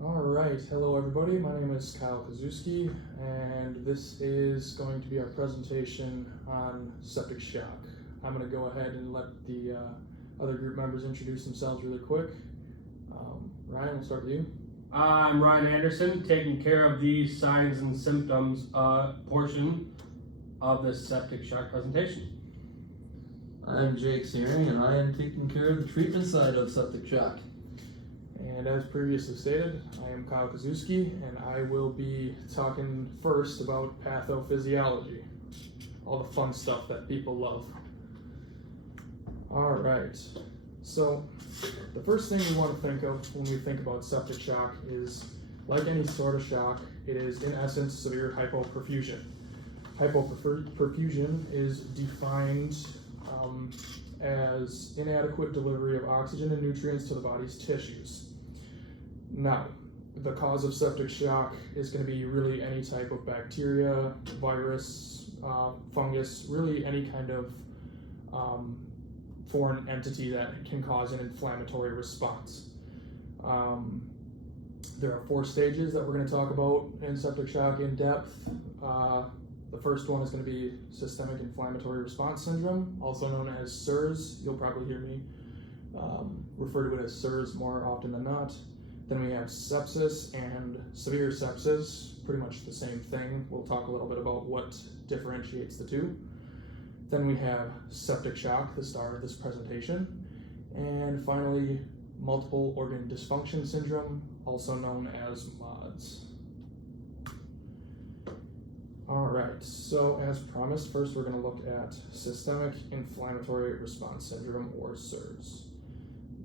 All right, hello everybody. My name is Kyle Kazuski, and this is going to be our presentation on septic shock. I'm going to go ahead and let the other group members introduce themselves really quick. Ryan, we'll start with you. I'm Ryan Anderson, taking care of the signs and symptoms portion of the septic shock presentation. I'm Jake Searing, and I am taking care of the treatment side of septic shock. And as previously stated, I am Kyle Kazuski, and I will be talking first about pathophysiology, all the fun stuff that people love. All right, so the first thing we want to think of when we think about septic shock is, like any sort of shock, it is in essence severe hypoperfusion. Hypoperfusion is defined as inadequate delivery of oxygen and nutrients to the body's tissues. Now, the cause of septic shock is going to be really any type of bacteria, virus, fungus, really any kind of foreign entity that can cause an inflammatory response. There are 4 stages that we're going to talk about in septic shock in depth. The first one is going to be systemic inflammatory response syndrome, also known as SIRS. You'll probably hear me refer to it as SIRS more often than not. Then we have sepsis and severe sepsis, pretty much the same thing. We'll talk a little bit about what differentiates the two. Then we have septic shock, the star of this presentation. And finally, multiple organ dysfunction syndrome, also known as MODS. All right, so as promised, first we're going to look at systemic inflammatory response syndrome, or SIRS.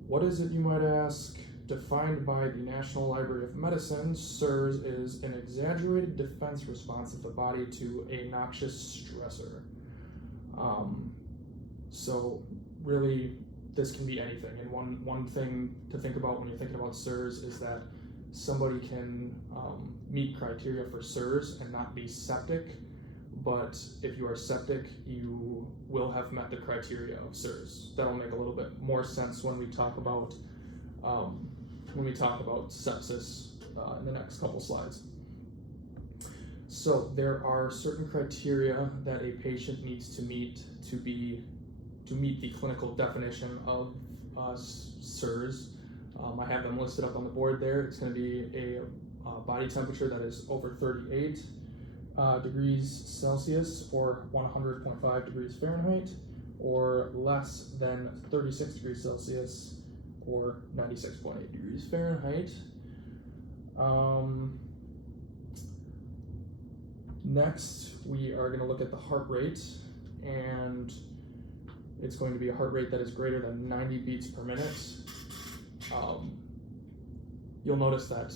What is it, you might ask? Defined by the National Library of Medicine, SIRS is an exaggerated defense response of the body to a noxious stressor. So really, this can be anything. And one thing to think about when you're thinking about SIRS is that somebody can meet criteria for SIRS and not be septic, but if you are septic, you will have met the criteria of SIRS. That'll make a little bit more sense when we talk about sepsis in the next couple slides. So there are certain criteria that a patient needs to meet to meet the clinical definition of SIRS. I have them listed up on the board there. It's going to be a body temperature that is over 38 degrees Celsius or 100.5 degrees Fahrenheit, or less than 36 degrees Celsius or 96.8 degrees Fahrenheit. Next, we are going to look at the heart rate, and it's going to be a heart rate that is greater than 90 beats per minute. You'll notice that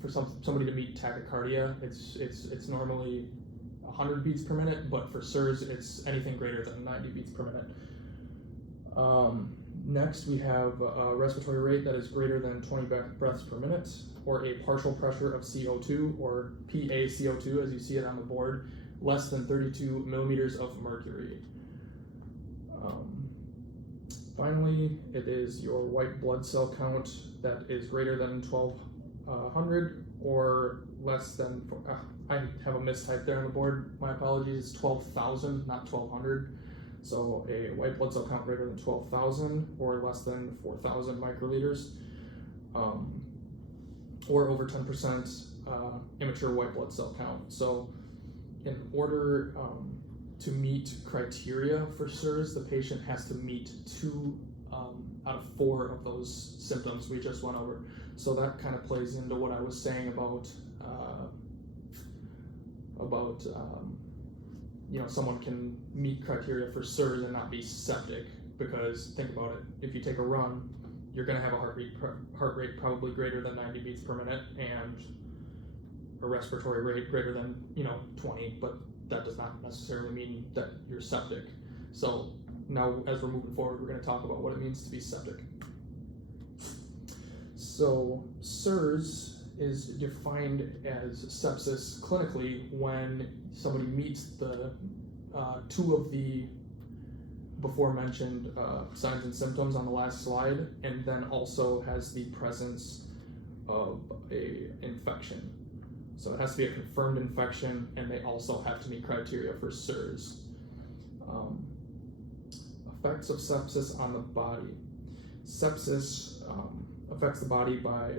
for somebody to meet tachycardia, it's normally 100 beats per minute, but for SIRS, it's anything greater than 90 beats per minute. Next, we have a respiratory rate that is greater than 20 breaths per minute, or a partial pressure of CO2, or PaCO2 as you see it on the board, less than 32 millimeters of mercury. Finally, it is your white blood cell count that is greater than 1200 or less than, I have a mistype there on the board, my apologies, 12,000, not 1200. So a white blood cell count greater than 12,000 or less than 4,000 microliters, or over 10% immature white blood cell count. So in order to meet criteria for SIRS, the patient has to meet 2 out of 4 of those symptoms we just went over. So that kind of plays into what I was saying about someone can meet criteria for SIRS and not be septic, because think about it, if you take a run, you're going to have a heart rate probably greater than 90 beats per minute and a respiratory rate greater than 20, but that does not necessarily mean that you're septic. So now as we're moving forward, we're going to talk about what it means to be septic. So SIRS is defined as sepsis clinically when somebody meets the 2 of the before mentioned signs and symptoms on the last slide, and then also has the presence of a infection. So it has to be a confirmed infection, and they also have to meet criteria for SIRS. Effects of sepsis on the body. Sepsis affects the body by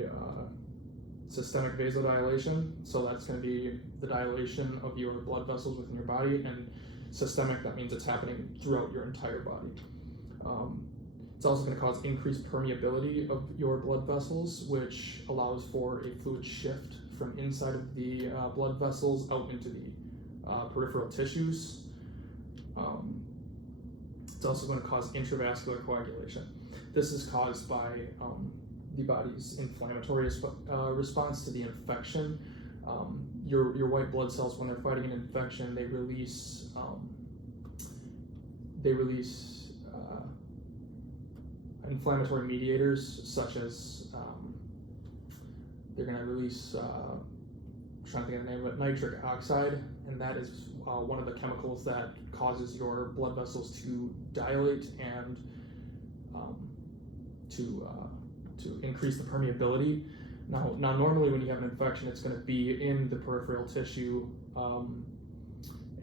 systemic vasodilation, so that's going to be the dilation of your blood vessels within your body, and systemic, that means it's happening throughout your entire body. It's also going to cause increased permeability of your blood vessels, which allows for a fluid shift from inside of the blood vessels out into the peripheral tissues. It's also going to cause intravascular coagulation. This is caused by the body's inflammatory response to the infection. Your white blood cells, when they're fighting an infection, they release inflammatory mediators, such as they're going to release, I'm trying to think of the name of it, nitric oxide, and that is one of the chemicals that causes your blood vessels to dilate and to increase the permeability. Now, normally when you have an infection, it's going to be in the peripheral tissue,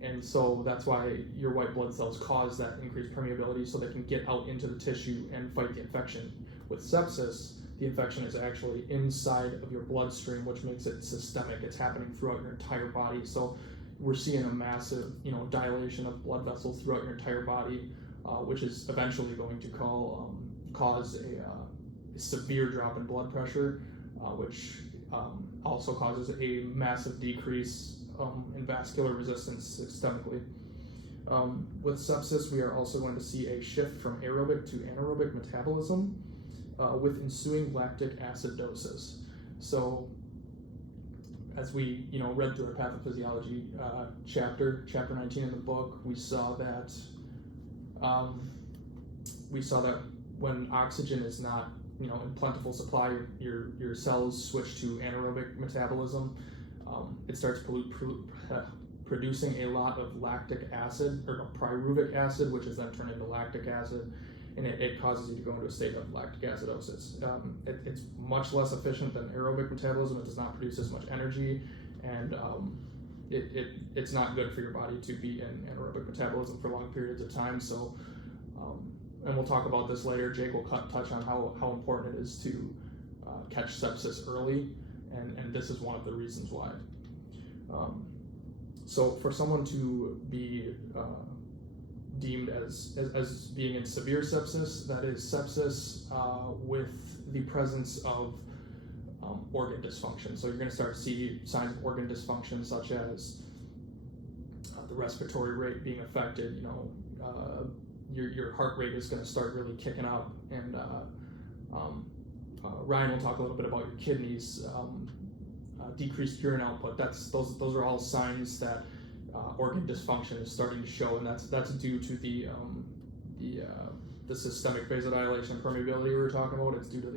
and so that's why your white blood cells cause that increased permeability, so they can get out into the tissue and fight the infection. With sepsis, the infection is actually inside of your bloodstream, which makes it systemic. It's happening throughout your entire body. So we're seeing a massive, dilation of blood vessels throughout your entire body, which is eventually going to cause a severe drop in blood pressure, which also causes a massive decrease in vascular resistance systemically. With sepsis, we are also going to see a shift from aerobic to anaerobic metabolism with ensuing lactic acidosis. So, as we read through our pathophysiology chapter 19 in the book, we saw that when oxygen is not in plentiful supply, your cells switch to anaerobic metabolism. It starts producing a lot of lactic acid, or pyruvic acid, which is then turned into lactic acid, and it causes you to go into a state of lactic acidosis. It's much less efficient than aerobic metabolism. It does not produce as much energy, and it's not good for your body to be in anaerobic metabolism for long periods of time. So, and we'll talk about this later. Jake will touch on how important it is to catch sepsis early, and this is one of the reasons why. So for someone to be deemed as being in severe sepsis, that is sepsis with the presence of organ dysfunction. So you're going to start to see signs of organ dysfunction, such as the respiratory rate being affected. Your heart rate is going to start really kicking up, and Ryan will talk a little bit about your kidneys, decreased urine output. Those are all signs that organ dysfunction is starting to show, and that's due to the systemic vasodilation and permeability we were talking about. It's due to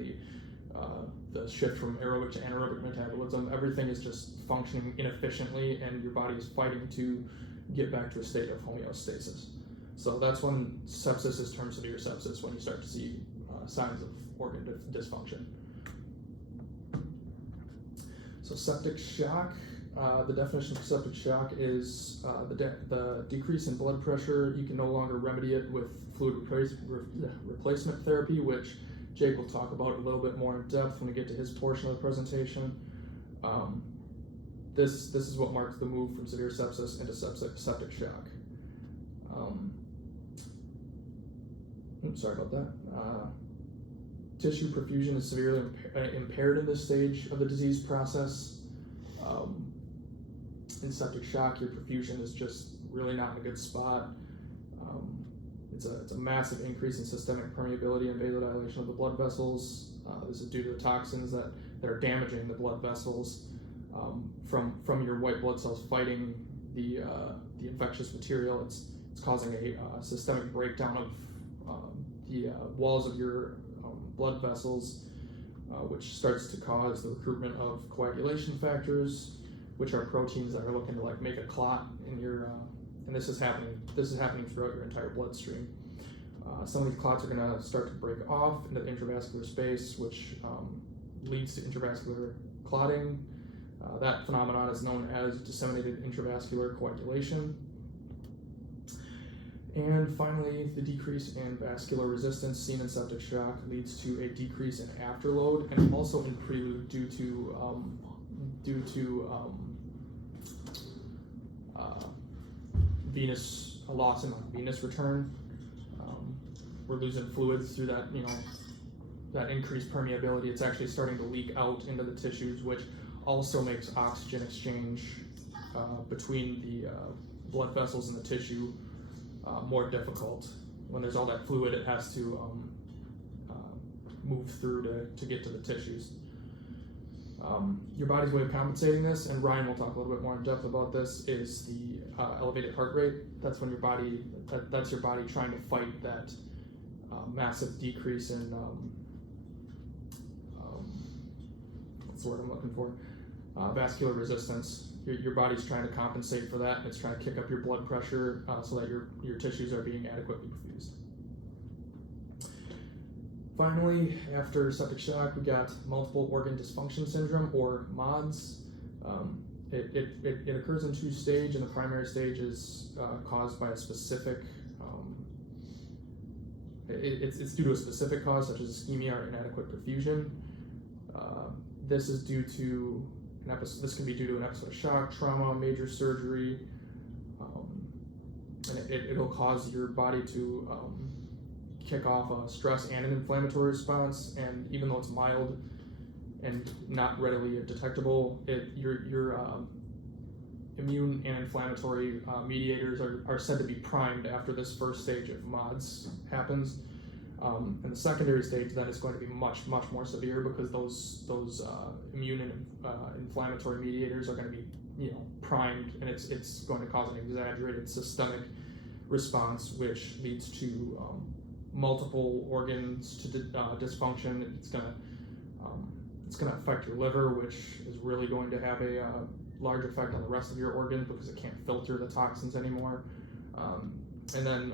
the shift from aerobic to anaerobic metabolism. Everything is just functioning inefficiently, and your body is fighting to get back to a state of homeostasis. So that's when sepsis is termed severe sepsis, when you start to see signs of organ dysfunction. So septic shock, the definition of septic shock is the decrease in blood pressure. You can no longer remedy it with fluid replacement therapy, which Jake will talk about a little bit more in depth when we get to his portion of the presentation. This is what marks the move from severe sepsis into septic shock. Sorry about that. Tissue perfusion is severely impaired in this stage of the disease process. In septic shock, your perfusion is just really not in a good spot. It's a massive increase in systemic permeability and vasodilation of the blood vessels. This is due to the toxins that are damaging the blood vessels from your white blood cells fighting the infectious material. It's causing a systemic breakdown of the walls of your blood vessels, which starts to cause the recruitment of coagulation factors, which are proteins that are looking to make a clot in your, and this is happening throughout your entire bloodstream. Some of these clots are going to start to break off into the intravascular space, which leads to intravascular clotting. That phenomenon is known as disseminated intravascular coagulation. And finally, the decrease in vascular resistance seen in septic shock leads to a decrease in afterload and also in prelude due to a loss in venous return. We're losing fluids through that, that increased permeability. It's actually starting to leak out into the tissues, which also makes oxygen exchange between the blood vessels and the tissue more difficult. When there's all that fluid, it has to move through to get to the tissues. Your body's way of compensating this, and Ryan will talk a little bit more in depth about this, is the elevated heart rate. That's when your body, that's your body trying to fight that massive decrease in, what's the word I'm looking for? Vascular resistance. Your body's trying to compensate for that, and it's trying to kick up your blood pressure so that your tissues are being adequately perfused. Finally, after septic shock, we got multiple organ dysfunction syndrome, or MODS. It occurs in two stages, and the primary stage is caused by a specific, it's due to a specific cause, such as ischemia or inadequate perfusion. This is due to this can be due to an episode of shock, trauma, major surgery, and it'll cause your body to kick off a stress and an inflammatory response. And even though it's mild and not readily detectable, your immune and inflammatory mediators are said to be primed after this first stage of MODS happens. And the secondary stage then is going to be much more severe, because those immune and inflammatory mediators are going to be primed, and it's going to cause an exaggerated systemic response, which leads to multiple organs to dysfunction. It's going to affect your liver, which is really going to have a large effect on the rest of your organs, because it can't filter the toxins anymore. And then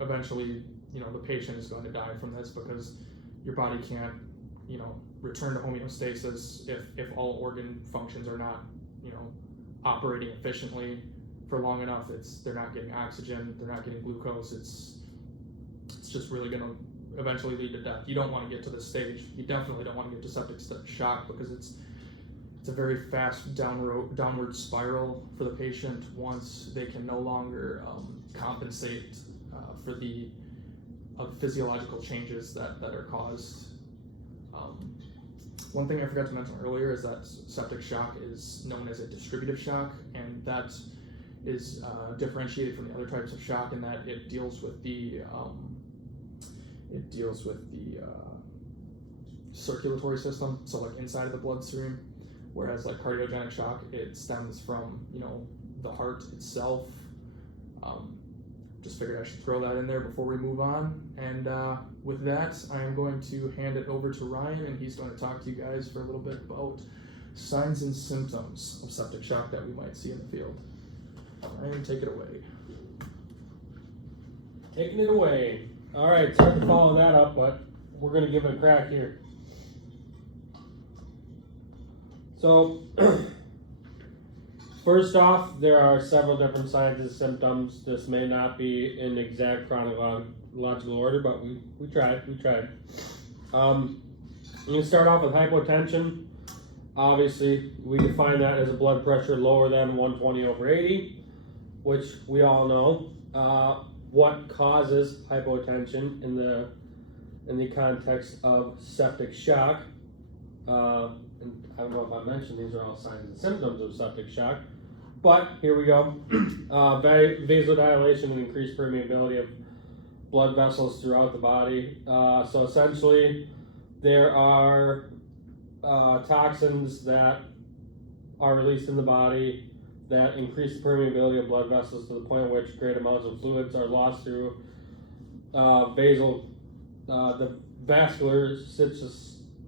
eventually, the patient is going to die from this, because your body can't, return to homeostasis if all organ functions are not, operating efficiently for long enough. They're not getting oxygen, they're not getting glucose. It's just really going to eventually lead to death. You don't want to get to this stage. You definitely don't want to get to septic shock, because it's a very fast downward spiral for the patient once they can no longer compensate for the physiological changes that are caused. One thing I forgot to mention earlier is that septic shock is known as a distributive shock, and that is differentiated from the other types of shock in that it deals with the circulatory system, so like inside of the bloodstream, whereas like cardiogenic shock, it stems from the heart itself. Just figured I should throw that in there before we move on. And with that, I am going to hand it over to Ryan, and he's going to talk to you guys for a little bit about signs and symptoms of septic shock that we might see in the field. Ryan, take it away. Taking it away. All right, it's hard to follow that up, but we're going to give it a crack here. So, first off, there are several different signs and symptoms. This may not be in exact chronological order, but we tried. I'm going to start off with hypotension. Obviously, we define that as a blood pressure lower than 120/80, which we all know. What causes hypotension in the context of septic shock? And I don't know if I mentioned these are all signs and symptoms of septic shock, but here we go. Vasodilation and increased permeability of blood vessels throughout the body. So essentially, there are toxins that are released in the body that increase the permeability of blood vessels to the point at which great amounts of fluids are lost through the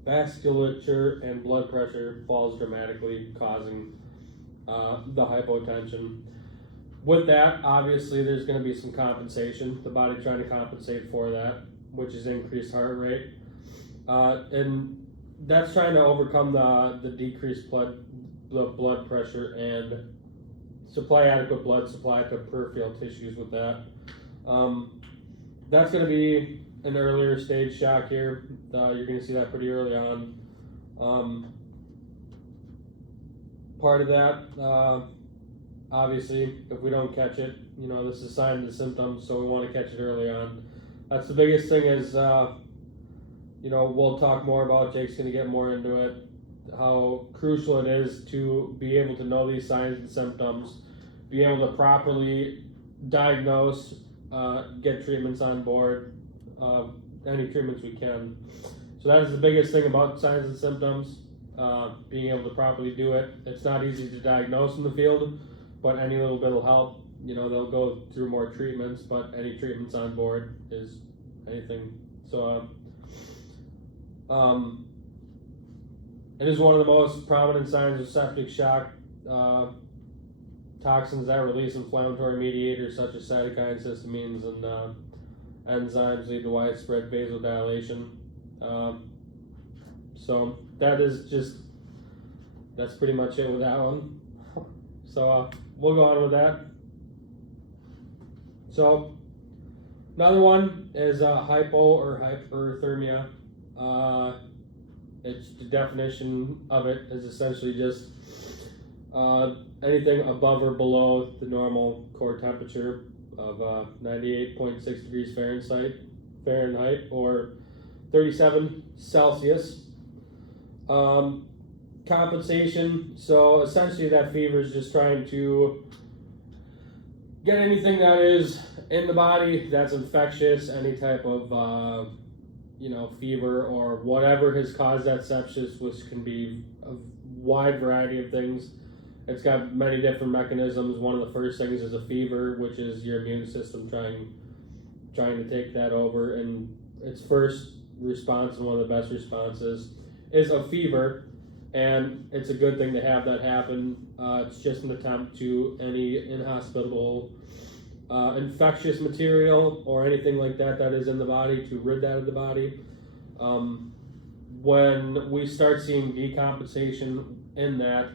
vasculature, and blood pressure falls dramatically, causing the hypotension. With that, obviously, there's going to be some compensation, the body trying to compensate for that, which is increased heart rate. And that's trying to overcome the decreased blood pressure and supply adequate blood supply to peripheral tissues with that. That's going to be an earlier stage shock here. You're going to see that pretty early on. Part of that, obviously, if we don't catch it, this is signs and symptoms, so we want to catch it early on. That's the biggest thing is, we'll talk more about, Jake's going to get more into it, how crucial it is to be able to know these signs and symptoms, be able to properly diagnose, get treatments on board, any treatments we can. So that is the biggest thing about signs and symptoms, being able to properly do it. It's not easy to diagnose in the field, but any little bit will help. They'll go through more treatments, but any treatments on board is anything. So it is one of the most prominent signs of septic shock. Toxins that release inflammatory mediators such as cytokines, histamines, and enzymes lead to widespread vasodilation. So that's pretty much it with that one. So we'll go on with that. So another one is hypo or hyperthermia. It's the definition of it is essentially just anything above or below the normal core temperature of 98.6 degrees Fahrenheit or 37 Celsius. Compensation, so essentially that fever is just trying to get anything that is in the body that's infectious, any type of fever or whatever has caused that sepsis, which can be a wide variety of things. It's got many different mechanisms. One of the first things is a fever, which is your immune system trying to take that over, and its first response and one of the best responses is a fever, and it's a good thing to have that happen. It's just an attempt to any inhospitable infectious material or anything like that is in the body to rid that of the body. When we start seeing decompensation in that,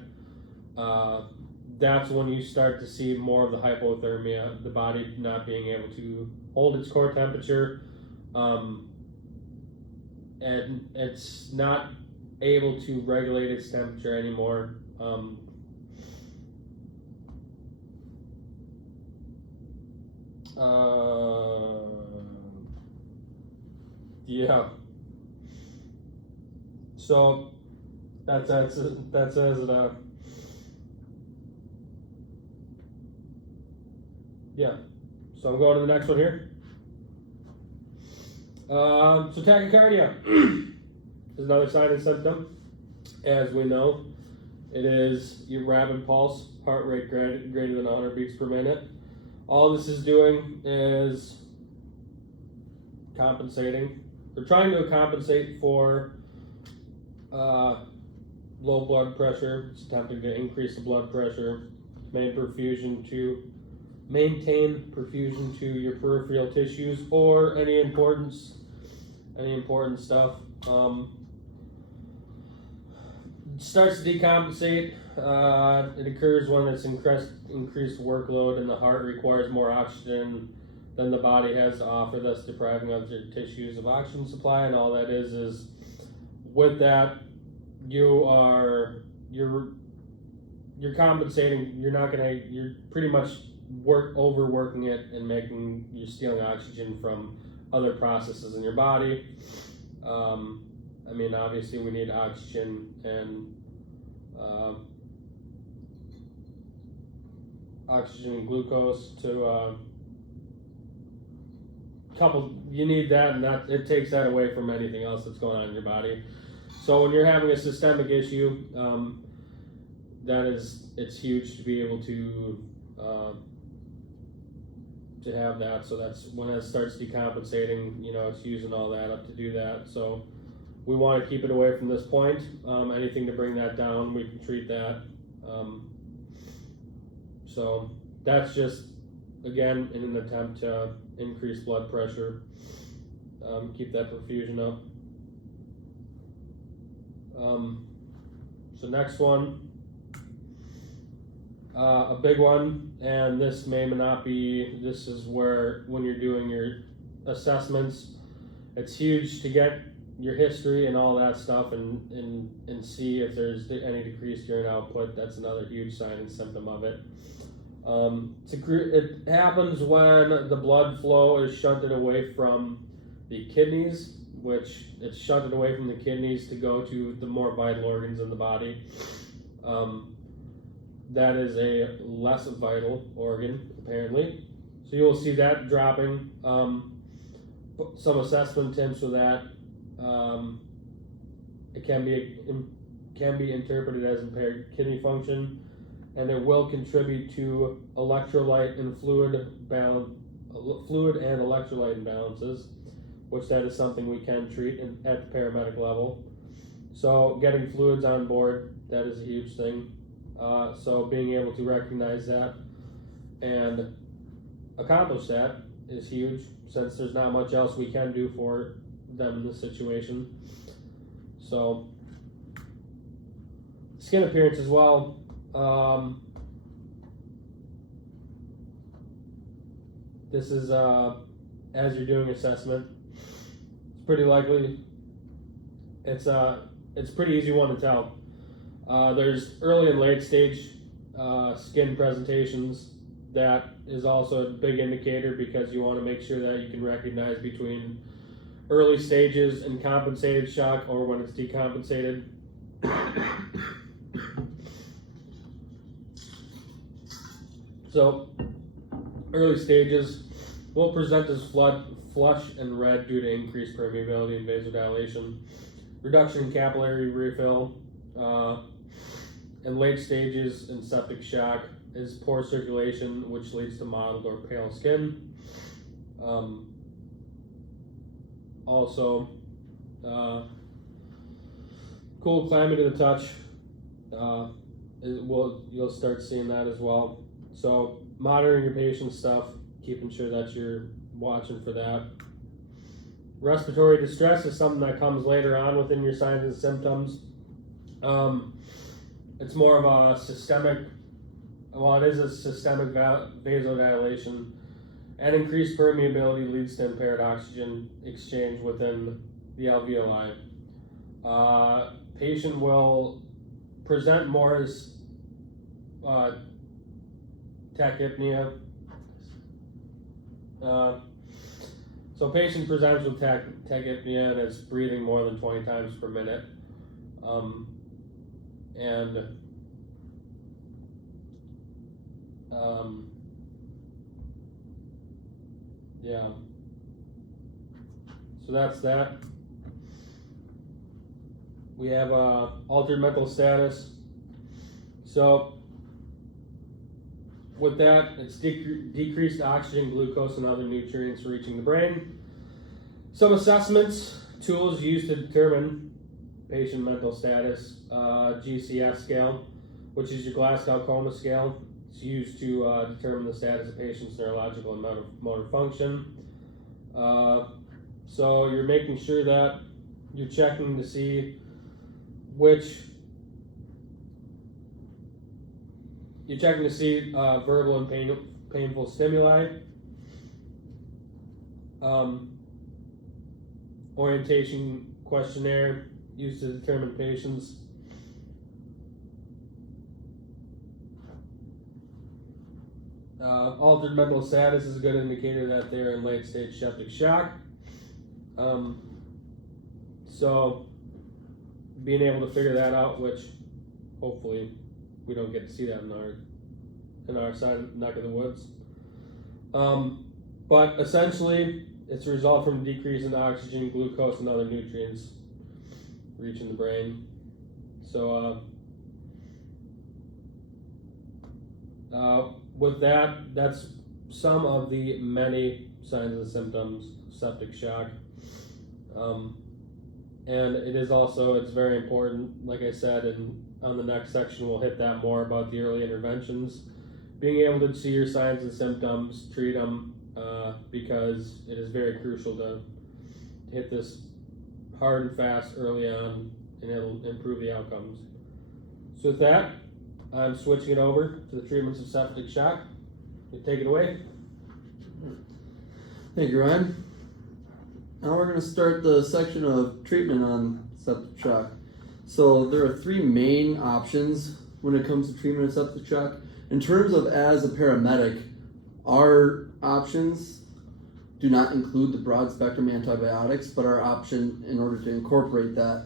that's when you start to see more of the hypothermia, the body not being able to hold its core temperature, and it's not able to regulate its temperature anymore. Yeah. So that's as it. Yeah. So I'm going to the next one here. So tachycardia is another sign and symptom. As we know, it is your rapid pulse, heart rate greater than 100 beats per minute. All this is doing is compensating. They're trying to compensate for low blood pressure. It's attempting to increase the blood pressure, maintain perfusion to your peripheral tissues or any important stuff. It starts to decompensate. It occurs when it's increased workload and the heart requires more oxygen than the body has to offer, thus depriving other tissues of oxygen supply. And all that is with that, you're compensating. You're pretty much overworking it and you're stealing oxygen from other processes in your body. Obviously we need oxygen and glucose to you need that, and that it takes that away from anything else that's going on in your body. So when you're having a systemic issue, it's huge to be able to have that. So that's when it starts decompensating, it's using all that up to do that. So we want to keep it away from this point. Anything to bring that down, we can treat that. So that's just, again, in an attempt to increase blood pressure, keep that perfusion up. So next one, a big one, and this may not be, this is where when you're doing your assessments, it's huge to get your history and all that stuff and see if there's any decreased urine output. That's another huge sign and symptom of it. It happens when the blood flow is shunted away from the kidneys, which it's shunted away from the kidneys to go to the more vital organs in the body. That is a less vital organ, apparently. So you'll see that dropping. Some assessment tips for that. It can be interpreted as impaired kidney function, and it will contribute to electrolyte and fluid and electrolyte imbalances, which that is something we can treat at the paramedic level. So getting fluids on board, that is a huge thing. So being able to recognize that and accomplish that is huge, since there's not much else we can do for them in this situation. So skin appearance as well. This is as you're doing assessment. It's pretty likely. It's a pretty easy one to tell. There's early and late stage skin presentations. That is also a big indicator, because you want to make sure that you can recognize between early stages and compensated shock, or when it's decompensated. So early stages will present as flush and red due to increased permeability and vasodilation, reduction in capillary refill, and late stages in septic shock is poor circulation, which leads to mild or pale skin. Also, cool climate to the touch. You'll start seeing that as well. So monitoring your patient's stuff, keeping sure that you're watching for that. Respiratory distress is something that comes later on within your signs and symptoms. It's more of a systemic, it is a systemic vasodilation, and increased permeability leads to impaired oxygen exchange within the alveoli. Patient will present more as tachypnea. So patient presents with tachypnea and is breathing more than 20 times per minute. Yeah. So that's that. We have altered mental status. So with that, it's decreased oxygen, glucose, and other nutrients reaching the brain. Some assessments, tools used to determine patient mental status, GCS scale, which is your Glasgow Coma scale. It's used to determine the status of patient's neurological and motor function. So you're making sure that you're checking to see verbal and painful stimuli, orientation questionnaire used to determine patients. Altered mental status is a good indicator that they're in late stage septic shock. So being able to figure that out, which hopefully we don't get to see that in our side neck of the woods. But essentially, it's a result from a decrease in oxygen, glucose, and other nutrients reaching the brain. So with that, that's some of the many signs and symptoms of septic shock. And it's very important, like I said, and on the next section we'll hit that more about the early interventions. Being able to see your signs and symptoms, treat them, because it is very crucial to hit this hard and fast early on and it'll improve the outcomes. So with that, I'm switching it over to the treatments of septic shock. You take it away. Thank you, Ryan. Now we're going to start the section of treatment on septic shock. So there are three main options when it comes to treatment of septic shock. In terms of as a paramedic, our options do not include the broad spectrum antibiotics, but our option in order to incorporate that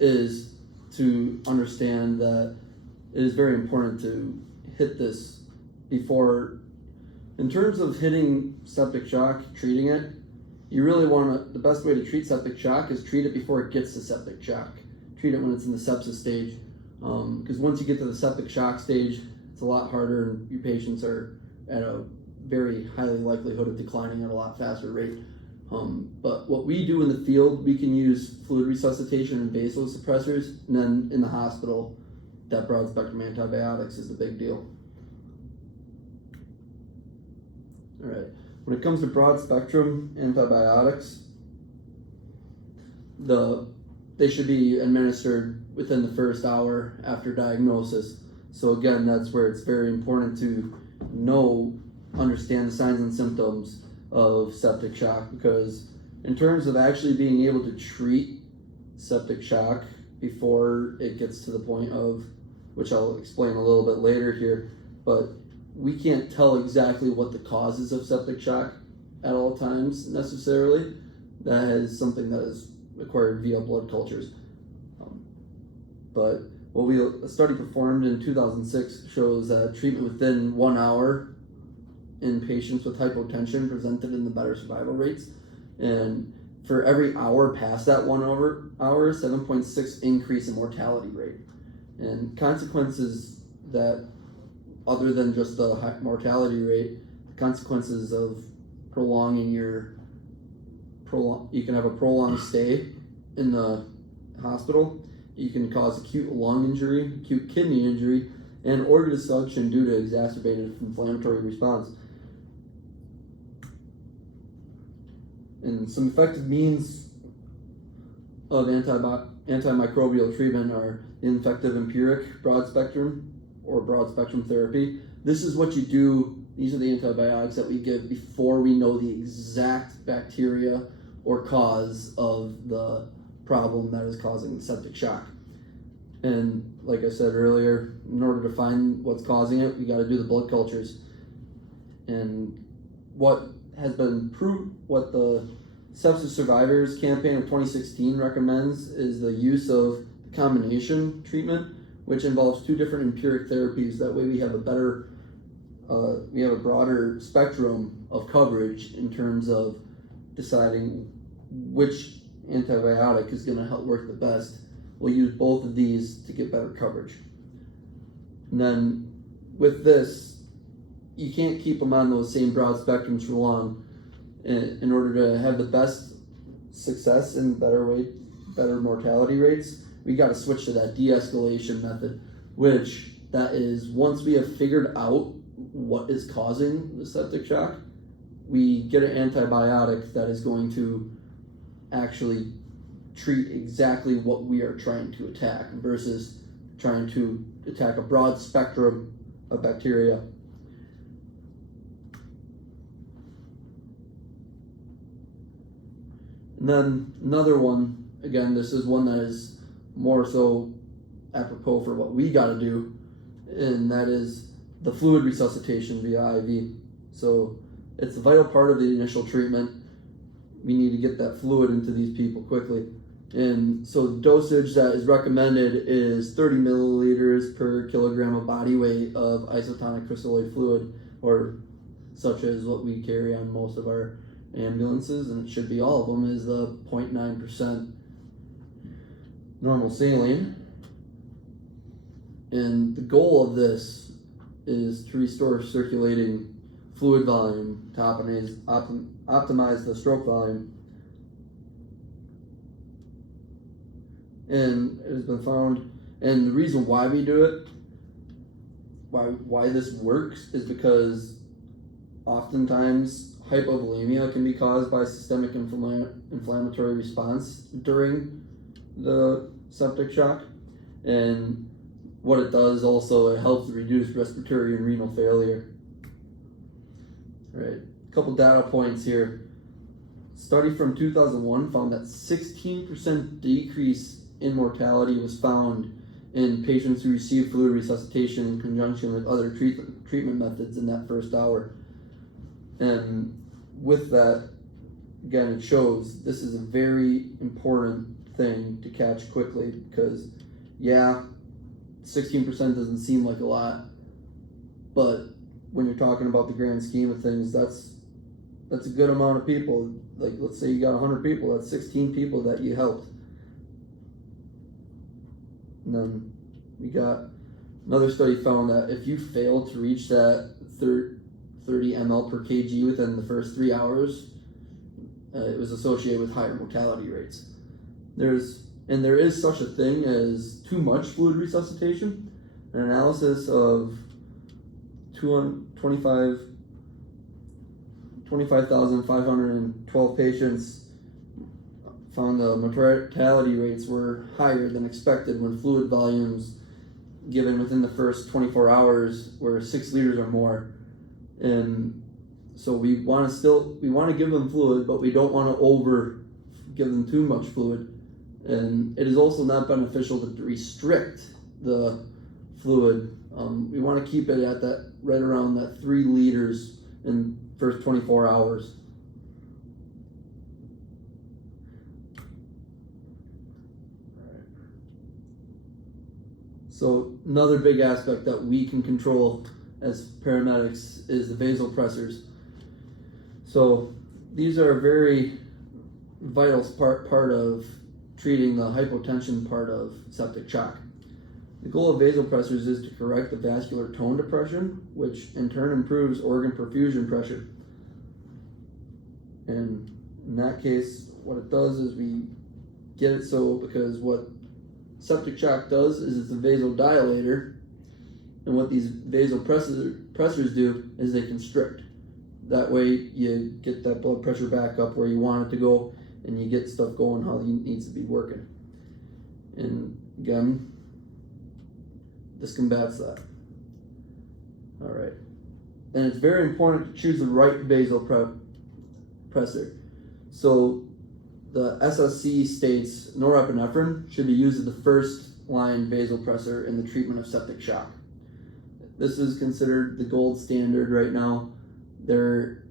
is to understand that it is very important to hit this before. In terms of hitting septic shock, treating it, you really want to, the best way to treat septic shock is treat it before it gets to septic shock. Treat it when it's in the sepsis stage, because once you get to the septic shock stage, it's a lot harder and your patients are at a very highly likelihood of declining at a lot faster rate. But what we do in the field, we can use fluid resuscitation and vasosuppressors, and then in the hospital, that broad spectrum antibiotics is the big deal. All right. When it comes to broad spectrum antibiotics, they should be administered within the first hour after diagnosis. So again, that's where it's very important to understand the signs and symptoms of septic shock, because in terms of actually being able to treat septic shock before it gets to the point of, which I'll explain a little bit later here, but we can't tell exactly what the causes of septic shock at all times necessarily. That is something that is acquired via blood cultures. But a study performed in 2006 shows that treatment within 1 hour in patients with hypotension presented in the better survival rates. And for every hour past that 1 hour, 7.6 increase in mortality rate. And consequences that, other than just the high mortality rate, the consequences of you can have a prolonged stay in the hospital. You can cause acute lung injury, acute kidney injury, and organ dysfunction due to exacerbated inflammatory response. And some effective means of antimicrobial treatment are infective empiric broad spectrum or broad spectrum therapy. This is what you do. These are the antibiotics that we give before we know the exact bacteria or cause of the problem that is causing the septic shock. And like I said earlier, in order to find what's causing it, we got to do the blood cultures. And what has been proved, what the Sepsis Survivors campaign of 2016 recommends is the use of combination treatment, which involves two different empiric therapies. That way we have a broader spectrum of coverage in terms of deciding which antibiotic is going to help work the best. We'll use both of these to get better coverage. And then with this, you can't keep them on those same broad spectrums for long. In order to have the best success and better mortality rates, we got to switch to that de-escalation method, which that is once we have figured out what is causing the septic shock, we get an antibiotic that is going to actually treat exactly what we are trying to attack versus trying to attack a broad spectrum of bacteria. And then another one, again, this is one that is more so apropos for what we got to do, and that is the fluid resuscitation via IV. So it's a vital part of the initial treatment. We need to get that fluid into these people quickly. And so the dosage that is recommended is 30 milliliters per kilogram of body weight of isotonic crystalloid fluid, or such as what we carry on most of our ambulances, and it should be all of them, is the 0.9% normal saline. And the goal of this is to restore circulating fluid volume to optimize the stroke volume. And it has been found, and the reason why we do it, why this works, is because oftentimes hypovolemia can be caused by systemic inflammatory response during the septic shock, and what it does also, it helps reduce respiratory and renal failure. All right, a couple data points here. Study from 2001 found that 16% decrease in mortality was found in patients who received fluid resuscitation in conjunction with other treatment methods in that first hour. And with that, again, it shows this is a very important thing to catch quickly, because yeah, 16% doesn't seem like a lot, but when you're talking about the grand scheme of things, that's a good amount of people. Like, let's say you got 100 people, that's 16 people that you helped. And then we got another study found that if you fail to reach that 30 ml per kg within the first 3 hours, it was associated with higher mortality rates. There is such a thing as too much fluid resuscitation. An analysis of 25,512 patients found the mortality rates were higher than expected when fluid volumes given within the first 24 hours were 6 liters or more. And so we want to give them fluid, but we don't want to give them too much fluid. And it is also not beneficial to restrict the fluid. We want to keep it at that right around that 3 liters in first 24 hours. So another big aspect that we can control as paramedics is the vasopressors. So these are a very vital part of treating the hypotension part of septic shock. The goal of vasopressors is to correct the vascular tone depression, which in turn improves organ perfusion pressure. And in that case, what it does is we get it so, because what septic shock does is it's a vasodilator, and what these vasopressors do is they constrict. That way you get that blood pressure back up where you want it to go, and you get stuff going how it needs to be working. And again, this combats that. All right. And it's very important to choose the right vasopressor. So the SSC states norepinephrine should be used as the first line vasopressor in the treatment of septic shock. This is considered the gold standard right now. They're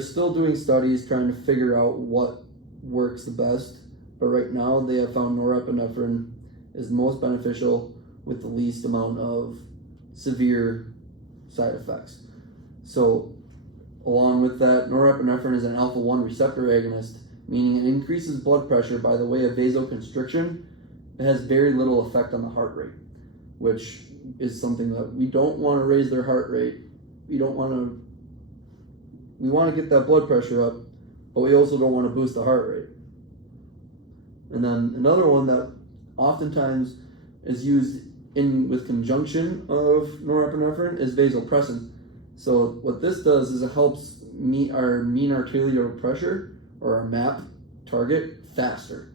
still doing studies trying to figure out what works the best, but right now they have found norepinephrine is the most beneficial with the least amount of severe side effects. So along with that, norepinephrine is an alpha-1 receptor agonist, meaning it increases blood pressure by the way of vasoconstriction. It has very little effect on the heart rate, which is something that we don't want to raise their heart rate. We want to get that blood pressure up, but we also don't want to boost the heart rate. And then another one that oftentimes is used with conjunction of norepinephrine is vasopressin. So what this does is it helps meet our mean arterial pressure, or our MAP target, faster.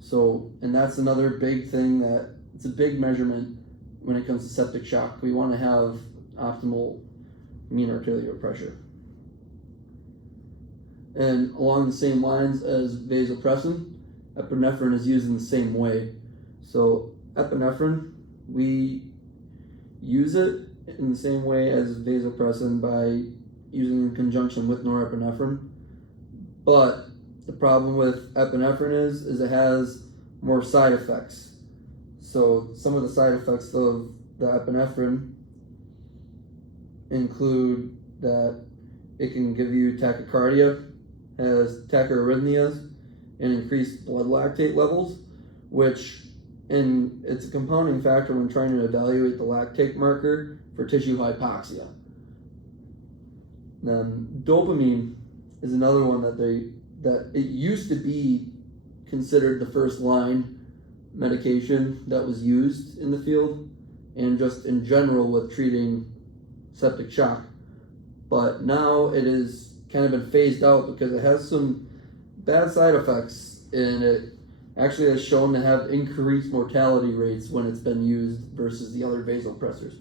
So, and that's another big thing that it's a big measurement when it comes to septic shock. We want to have optimal mean arterial pressure. And along the same lines as vasopressin, epinephrine is used in the same way. So epinephrine, we use it in the same way as vasopressin by using it in conjunction with norepinephrine. But the problem with epinephrine is it has more side effects. So some of the side effects of the epinephrine include that it can give you tachycardia, has tachyarrhythmias, and increased blood lactate levels, which it's a compounding factor when trying to evaluate the lactate marker for tissue hypoxia. Then dopamine is another one that it used to be considered the first line medication that was used in the field and just in general with treating septic shock. But now it is kind of been phased out because it has some bad side effects, and it actually has shown to have increased mortality rates when it's been used versus the other vasopressors.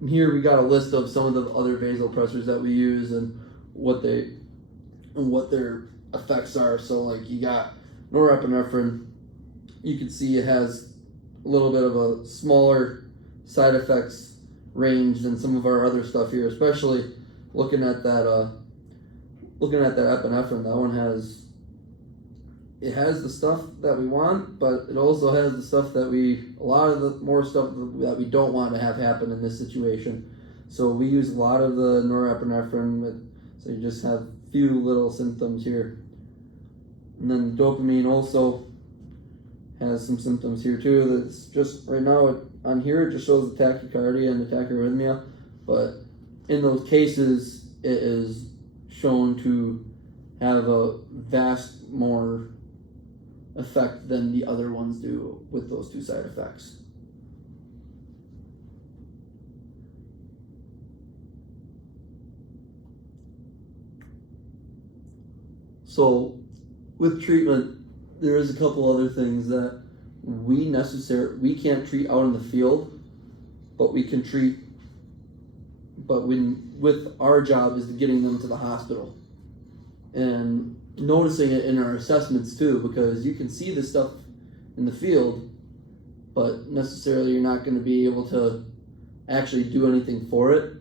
And here we got a list of some of the other vasopressors that we use and what their effects are. So like you got norepinephrine, you can see it has a little bit of a smaller side effects range than some of our other stuff here, especially looking at that epinephrine. That one has the stuff that we want, but it also has the stuff that a lot of the more stuff that we don't want to have happen in this situation. So we use a lot of the norepinephrine, so you just have few little symptoms here. And then the dopamine also has some symptoms here too. That's just right now on here it just shows the tachycardia and the tachyarrhythmia, but in those cases it is shown to have a vast more effect than the other ones do with those two side effects. So with treatment, there is a couple other things that we can't treat out in the field, but we can treat. But with our job is getting them to the hospital and noticing it in our assessments too, because you can see this stuff in the field, but necessarily you're not going to be able to actually do anything for it.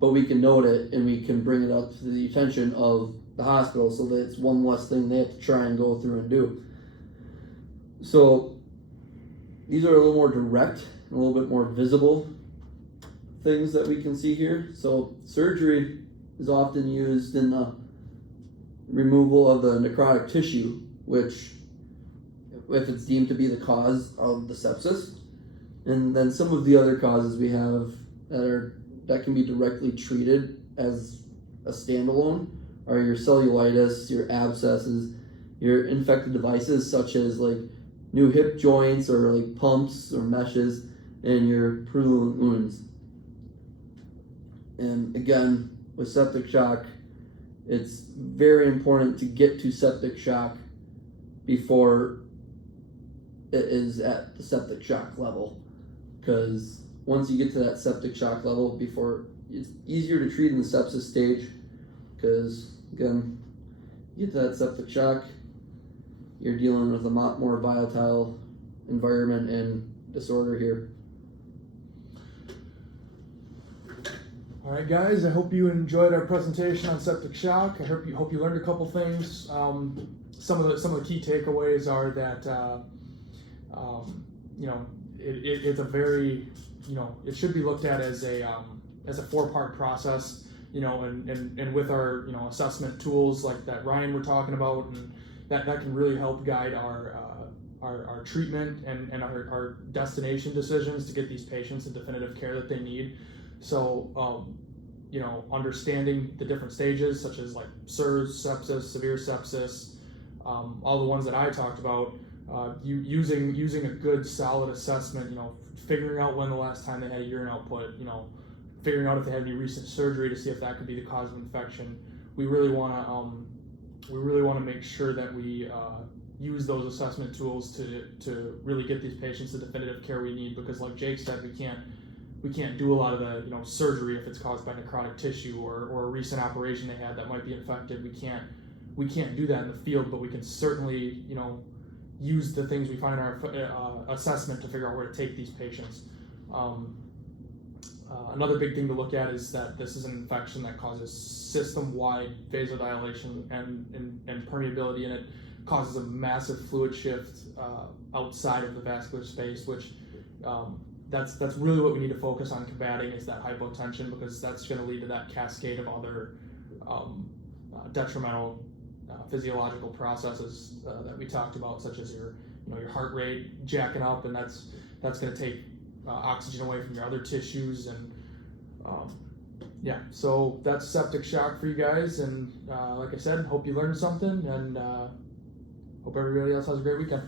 But we can note it and we can bring it up to the attention of the hospital so that it's one less thing they have to try and go through and do. So these are a little more direct, a little bit more visible things that we can see here. So surgery is often used in the removal of the necrotic tissue, which if it's deemed to be the cause of the sepsis. And then some of the other causes we have that can be directly treated as a standalone are your cellulitis, your abscesses, your infected devices such as like new hip joints or like pumps or meshes, and your purulent wounds. And again, with septic shock, it's very important to get to septic shock before it is at the septic shock level, because once you get to that septic shock level, before it's easier to treat in the sepsis stage, because again, you get to that septic shock, you're dealing with a lot more volatile environment and disorder here. All right, guys, I hope you enjoyed our presentation on septic shock. I hope you learned a couple things. Some of the key takeaways are that it's a very, it should be looked at as a 4-part process, and with our assessment tools like that Ryan were talking about, and that can really help guide our treatment and our destination decisions to get these patients the definitive care that they need. So, understanding the different stages, such as like SIRS, sepsis, severe sepsis, all the ones that I talked about, using a good solid assessment, figuring out when the last time they had a urine output, figuring out if they had any recent surgery to see if that could be the cause of infection. We really want to make sure that we use those assessment tools to really get these patients the definitive care we need, because like Jake said, we can't do a lot of the surgery if it's caused by necrotic tissue or a recent operation they had that might be infected. We can't do that in the field, but we can certainly use the things we find in our assessment to figure out where to take these patients. Another big thing to look at is that this is an infection that causes system-wide vasodilation and permeability, and it causes a massive fluid shift outside of the vascular space, which that's really what we need to focus on combating, is that hypotension, because that's going to lead to that cascade of other detrimental physiological processes that we talked about, such as your heart rate jacking up, and that's going to take oxygen away from your other tissues, and so that's septic shock for you guys. And like I said, hope you learned something, and hope everybody else has a great weekend.